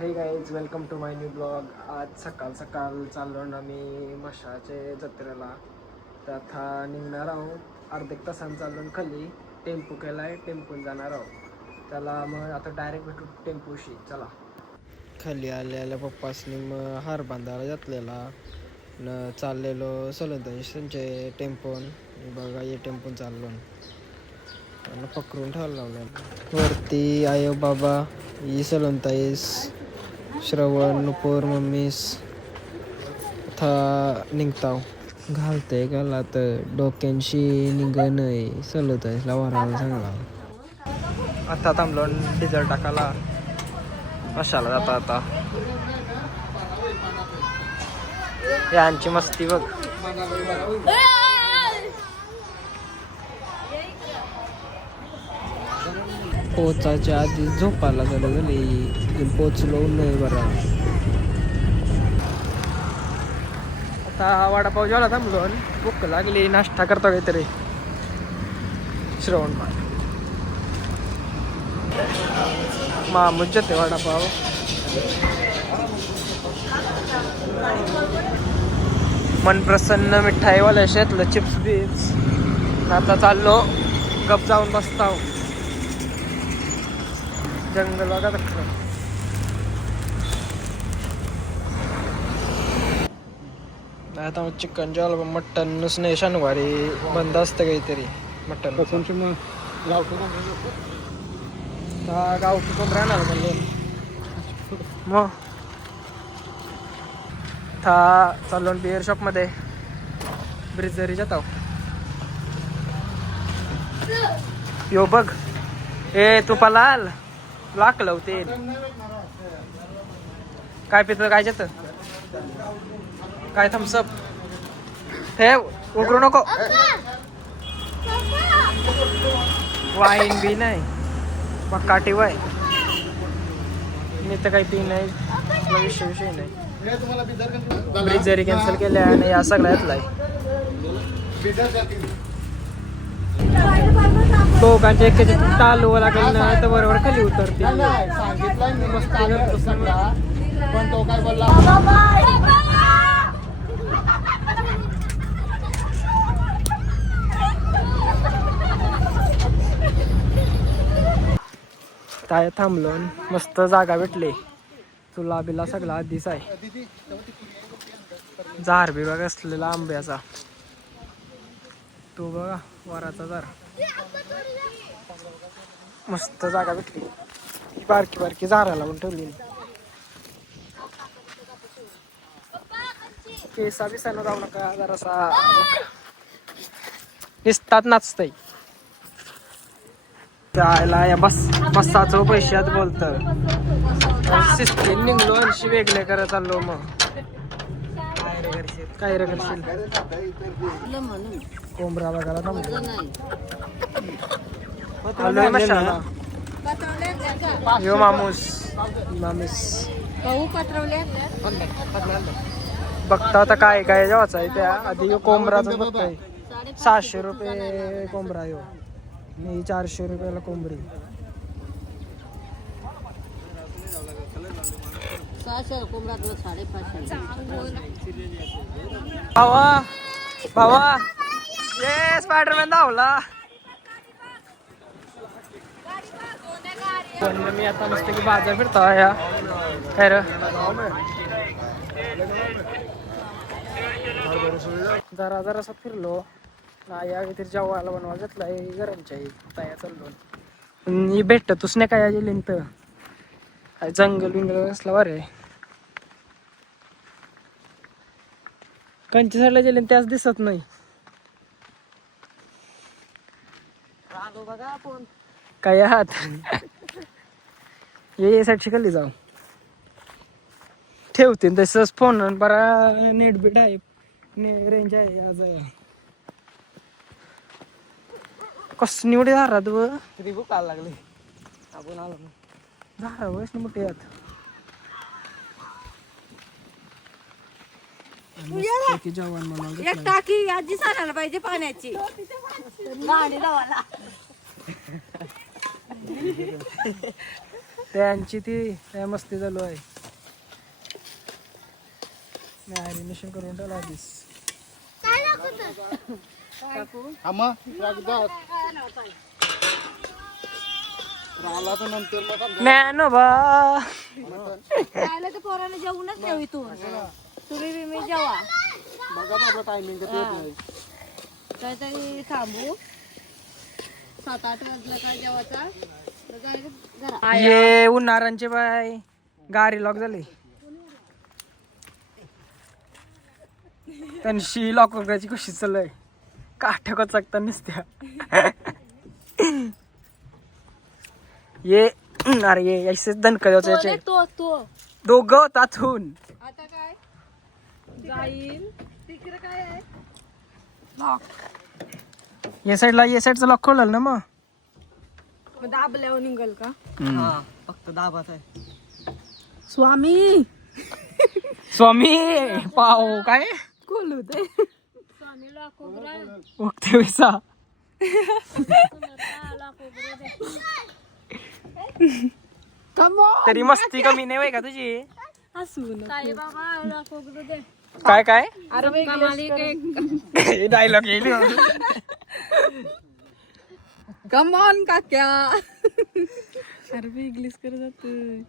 हे guys welcome to my new blog. आज सकाळ चाललो ना मी मशाचे जत्रेला. तर आता निघणार आहोत अर्धा एक तासानं चाललो खाली. टेम्पो केला आहे, टेम्पोन जाणार आहोत. त्याला मग आता डायरेक्ट भेटू टेम्पोशी. चला. खाली आल्या पप्पासनी मग हार बांधायला घातलेला न चाललेलो सलंतांचे टेम्पोन. बघा ये टेम्पोन चाललो त्यांना पकडून ठेवायला लावलं वरती. आयो बाबा ही सलंताईस श्रवण नुपूर मम्मीस आता निघताव. घालते घालात डोक्यांशी निघण सलंताईसला वराला सांगला. आता थांबलो डिझेल टाकायला. कशाला जाता आता यांची मस्ती बघ. पोचायच्या आधी झोपायला झाली. पोचलो नाही बरा. आता वडापाव जेवला थांबलो. भूक लागली. नाश्ता करतो काहीतरी. श्रवण मामूच जाते वडापाव. मन प्रसन्न मिठाईवाल्या शेतलं चिप्स बिप्स. आता चाललो गप जाऊन बसताव. जंगल बघा आता मग चिकन जेवायला मटन नाही. शनिवारी बंद असतं काहीतरी मटन. गावठी कोण राहणार म्हणले मग. चाललो बिअर शॉप मध्ये ब्रिजरी जाताव. यो बघ ए तू पलाल लाक लावते. काय पितं काय जात काय थम्सअप हे उघडू नको. वाईन बी नाही मग काठी वाय. मी तर काही पी नाही. विषय नाही. ब्रिज जरी कॅन्सल केल्या आणि या सगळ्यातला दोघांच्या एक चालू लागेल ना तर बरोबर खाली उतरते. पण तो काय बोलला काय थांबलो. मस्त जागा भेटली. तुला बिला सगळा आधीच आहे. जार बी बघा असलेला आंब्याचा. तो बघा वराचा जार. मस्त जागा भेटली. बारकी बारकी झाडाला पण ठेवली. केसा बिसानं जाऊ नका जरासा दिसतात नाचतय. त्याला या बसाचं पैशात बोलत. सिस्टीन निघलो अंशी वेगळे करत चाललो. मग काय रे करशील कोंबरा बघायला थांबलो. यो मामूस बघता आता काय काय जेवायचं आहे. त्या आधी कोंबराच बघताय. 600 रुपये कोंबरा. यो मी 400 रुपयाला कोंबडी. भावा भावा ये स्पायडरमॅन धावला. मी आता मस्त की बाजार फिरतो या काय र. जरासा फिरलो नाही. काहीतरी जेवायला बनवायला घेतलाय घरांच्या तया चाललो. भेटतच नाही काय गेली तर. जंगल बिंगल असला बरे. कंची साईडला गेले त्याच दिसत नाही. काय आहात ये साईड शिकली जाऊ ठेवते तसंच फोन. बरा नेट बीट आहे रेंज आहे. आज कस निवडे झाला तू तरी भूक लागली. आपण आलो ना झाडा बस मोठे यात. जेवण मला टाकी आजी सांगायला पाहिजे पाण्याची गाडी लावायला. त्यांची ती काय मस्ती चालू आहे. मॅरिनेशन करून टाकलं आधीच. हा मग एकदा राहिला तर नंतर मग समजा. ज्ञानोबा खायला तर पोरांना जेवूनच ठेव इथून. तुम्ही मी जेवा बघा ना आपलं टायमिंग येत नाही. काहीतरी थांबू 7-8 वाजला का जेवाचा तर जायचं घरात. ये उन्हाळ्यांचे बाय गाडी लॉक झाली. त्यांची लॉक वगैरेची कशी चालू आहे. काठ्या कचकता नुसत्या. ये अरे ये ऐसेच दणकं याचे तो दोघं ताथून आता काय जाईल तिकडे काय आहे. या साईडचं लॉक खोललं ना मग. दाबल्यावर निघल का. फक्त दाबाच आहे. स्वामी स्वामी पाव काय खोलू दे. स्वामी लाखोबरा ओके वैसा तरी मस्ती कमी नाही वय का तुझी. हसून काय बाबा लाखोबरा दे. काय काय अरे कमाली काय डायलॉग येईल. कम ऑन काक्या. अरे इंग्लिश करत जातोय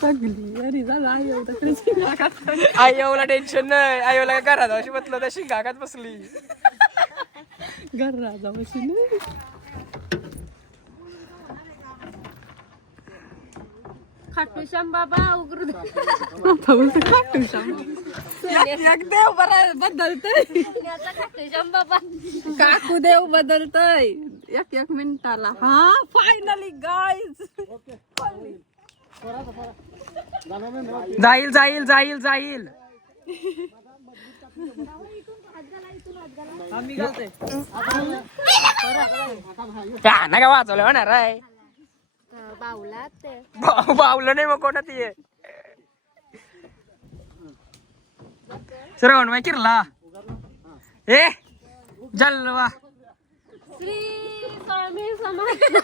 सगळी. अरे झाला आईला टेन्शन नाही. आईला घरात अशी म्हटलं तशी गागात बसली. घर राजा बसून खाटूश्याम बाबा उघडू दे. खाटूश्याम देव बदलतय. खाटूश्याम बाबा काकू देव बदलतय एक मिनिटाला. हा फायनली गाईज जाईल जाईल जाईल जाईल. ना का वाचवलं होणार आहे. बावलं नाही मग कोणा ती श्रवण माहिती किरला ए जलवा. श्री स्वामी समर्थ.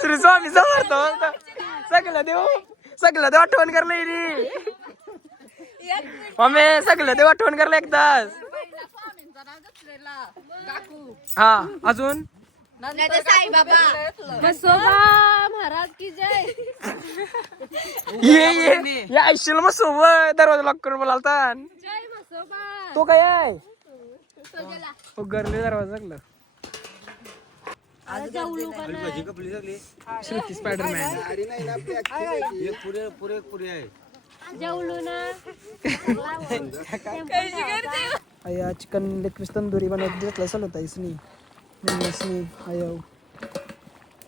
श्री स्वामी समर्थ. सगळं देव आठवण करलंय रे. मम्मी सगळं देव आठवण करलं एकदाच. हा अजून साई बाबा बसोबा महाराज की जय. ये आयशील मग सोबत दरवाजा लॉक करून बोलालता. जय मसोबा तो काय आहे गरले दरवाजा लागलं. श्रुती स्पायडरमॅन जेवलो ना. आया चिकन लेग पीस तंदुरी बनवत घेतलं चालवता इसनी आयो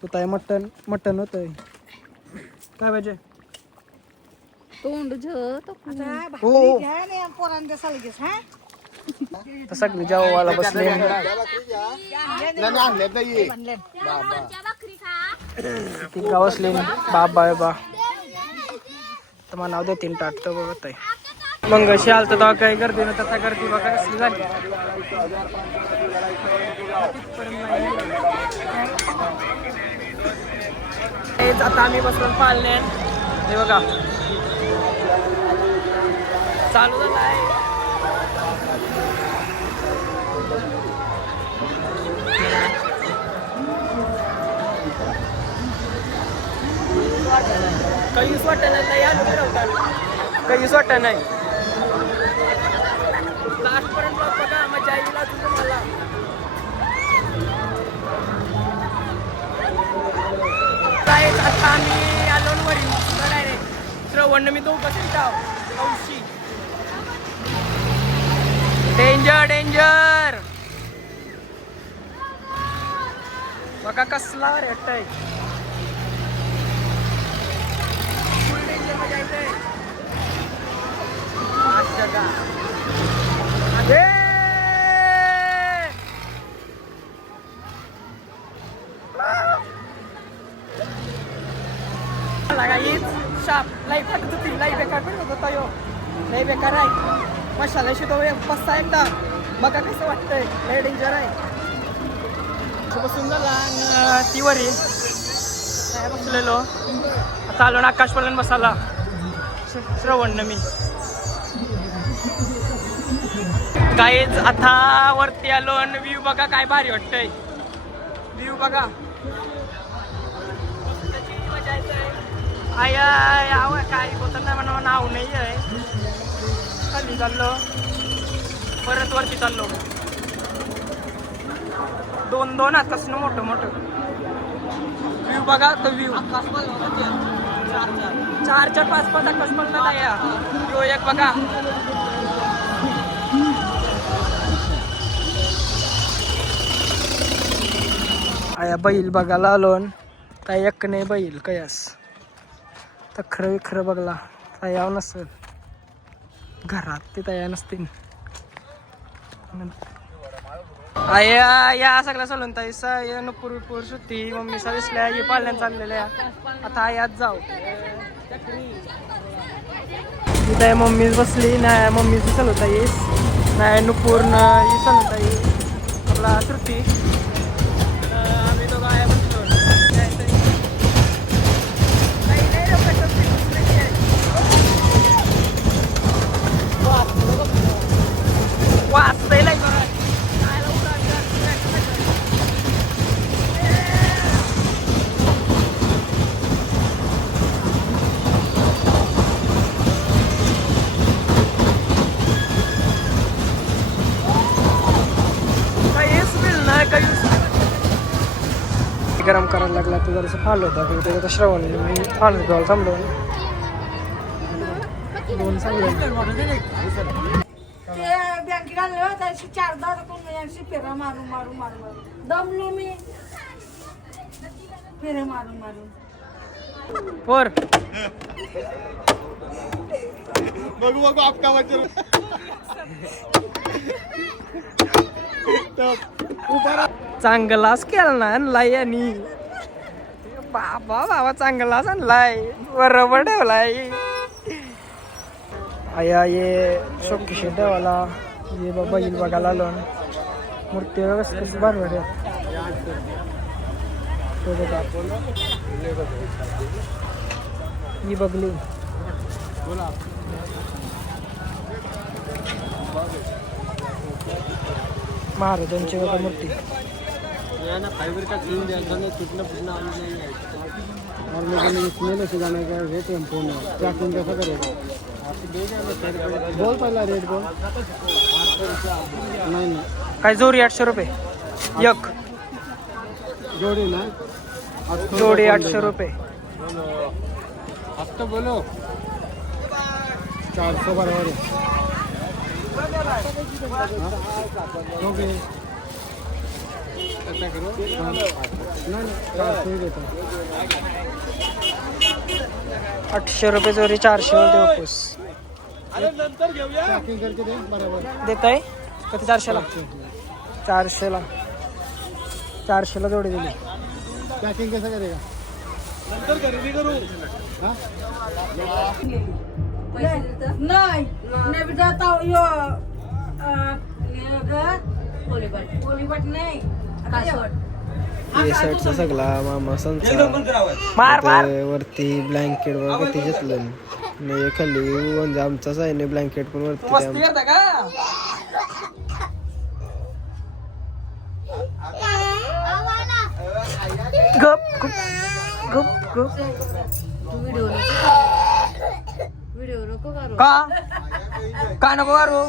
तो ताय मटन होतंय काय पाहिजे. तोंड हो तर सगळी जेवायला बसले. आणलेत नाही बाबा. ती गाव असले बाबा बा तर मला नाव देतीन टाट तर बघत आहे. मग शाल तर तेव्हा काय करते ना तसा करते बघा कसली झाली. आता आम्ही बसून पाळले हे बघा चालू झालं आहे. काहीच वाटत नाही आलू फिरवतात काहीच वाटत नाही. लास्ट पर्यंत बघा मजा येईल अजून तुम्हाला. काय आता आम्ही आलो वरील डायरेक्ट श्रवण मी तो कसं जाव औशी. डेंजर डेंजर बघा कसला रेटय. फुल डेंजर मध्ये जायचंय. शाप लाईफ वाटत होती. लाईफ बेकार पण होत होता यो. लई बेकार आहे. मशाला शितो बसता एकदा बघा कसं वाटतंय. लई डेंजर आहे. बसून झाला आणि ती वरी बसलेलो आता आलो ना आकाशपालन बसायला श्रवण मी काहीच आता वरती आलो आणि व्ह्यू बघा काय भारी वाटतंय व्ह्यू बघा आय काय होतं नाही म्हणा नाव नाही आहे खाली चाललो परत वरती चाललो दोन आकाशनं मोठं मोठं व्ह्यू बघा तो व्ह्यू 4-4 5-5 आकाश पडला या व्ह्यू एक बघा आया बैल बघायला आलो काय एक नाही बैल कयास तर खरं बघला तयाव नसेल घरात ते तयार नसतील आया या सगळ्या सोलून ताईसा नुपूर सुट्टी मम्मीचा दिसल्या ये पाल्यान चाललेल्या आता आयात जाऊ तिथे मम्मीच बसली नाही मम्मीची चालवता येईस नाही नुपूर ही चालवता येईल आपला श्रुती आम्ही दोघं आया बसलो वाचतंय गरम करायला लागला तो जरासं फाल होता पण त्याचा श्रवण मी फाल घ्यायला थांबलो दोन चांगले बँकेत आणलं होतं 4-10 रुपये फेरा मारून दमलो मी फेरे मारून पोर बघू आपका बच्चा चांगलाच केला ना आणलाय आणि बाबा चांगलाच आणलाय बरोबर ठेवलाय आया ये शोकेश ठेवाला ये बाबा येईल बघायला आलो मूर्ती कसं बरोबर ही बघली महाराजांची बघा मूर्ती फाइबर का सीन देखा नहीं कितना पुराना आने नहीं है और लोगों ने स्मेल से जाने का रेट टेम्पो में क्या कौन कैसा करेगा बोल पहला रेट बोल नहीं काय जोडी 800 रुपये एक जोड़ी ना जोडी 800 रुपये अब तो बोलो 400 बराबर है ऐसा करो नहीं 400 ही देता 800 रुपये जोडी 400 वर वापस पॅकिंग करके दे बराबर देत आहे किती 400ला 400ला जोडी दिली पॅकिंग कैसा करेगा नंतर खरेदी करू हाँ नाही मी जाता यो पोलीपट नाही शर्टचा सगळा मामा संचा वरती ब्लँकेट वगैरे ते घेतलं नाही खाली म्हणजे आमचाच आहे ना ब्लँकेट पण वरती गप गप गप व्हिडिओ नको करू का नको करू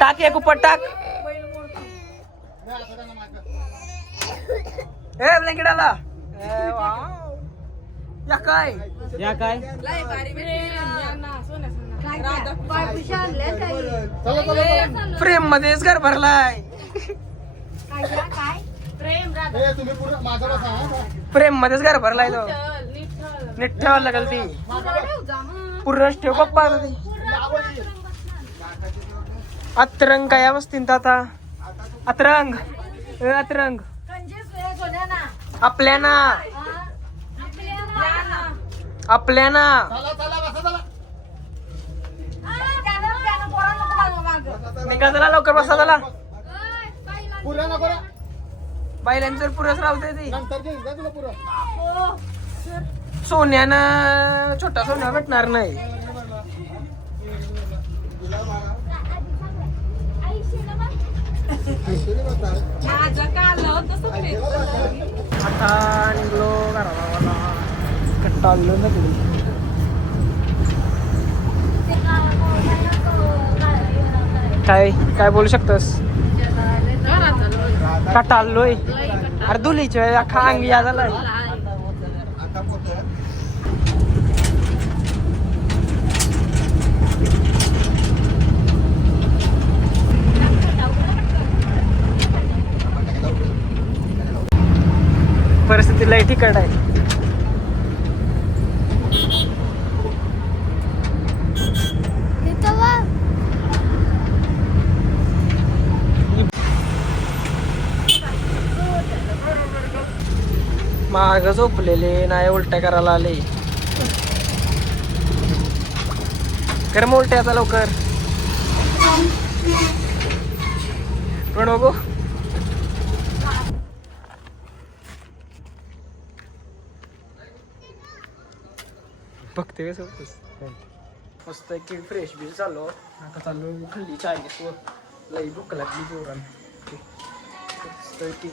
टाक एक ऊपर टाक ए ब्लँकेट आला या काय फ्रेम मध्येच घर भरलाय तुम्ही पूर्ण माझा बसा फ्रेम मध्येच घर भरलाय तो नीट ठेवायला लागेल ती पूर्णच ठेव पप्पा अतरंग काय बसतील आता अतरंग अतरंग आपल्याना निघा चला लवकर बसा चला पुऱ्या नको रे. बैलांचं पुरस राहते ती नंतर घेईन का तुला पुरं? सोन्यानं छोटा सोन्या भेटणार नाही आता निघलो घराला कट्टाळलो सगळी काय काय बोलू शकतोस कटाळलोय अरे दुलीच्या अख्खा अंगी या झालाय परिस्थिती लय ठिकट आहे माग झोपलेले नाही उलट्या करायला आले कर मग उलट्या आता लवकर पण बघू बघते का सोबतच मस्त की फ्रेश बिल चाललो आता चाललो खाल्ली चायनीज व लई भूक लागली जोरान मस्त की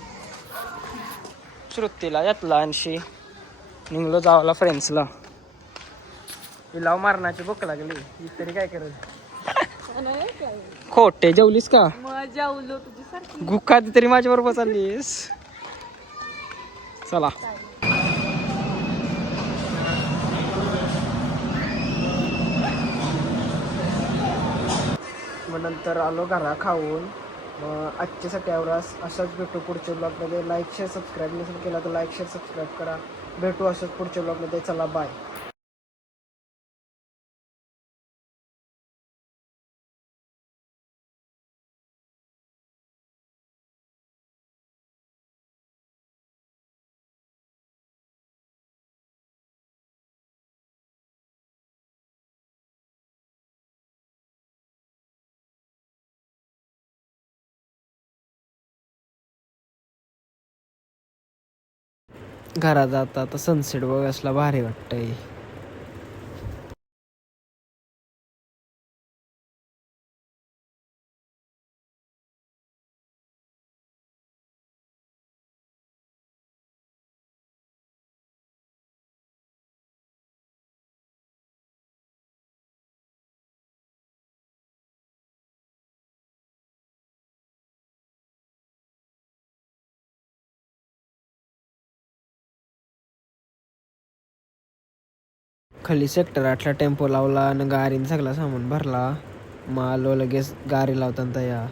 श्रुतीला यातला आणशी निघलो जावला फ्रेंड्सला लाव मारण्याची भूक लागली ही तरी काय करत खोटे जेवलीस का जेवलो तुझी सारखी गुक्का तरी माझ्या बरोबर चाललीस चला मग नंतर आलो घरा खाऊन मग आजच्यासाठी एवढाच अशाच भेटू पुढच्या ब्लॉगमध्ये लाईक शेअर सबस्क्राईब नसेल केला तर लाईक शेअर सबस्क्राईब करा भेटू असंच पुढच्या ब्लॉगमध्ये चला बाय घरात जाता आता सनसेट बघ असला भारी वाटतंय खाली सेक्टर 8ला टेम्पो लावला आणि गाडीने सगळा सामान भरला मग आलो लगेच गाडी लावताना या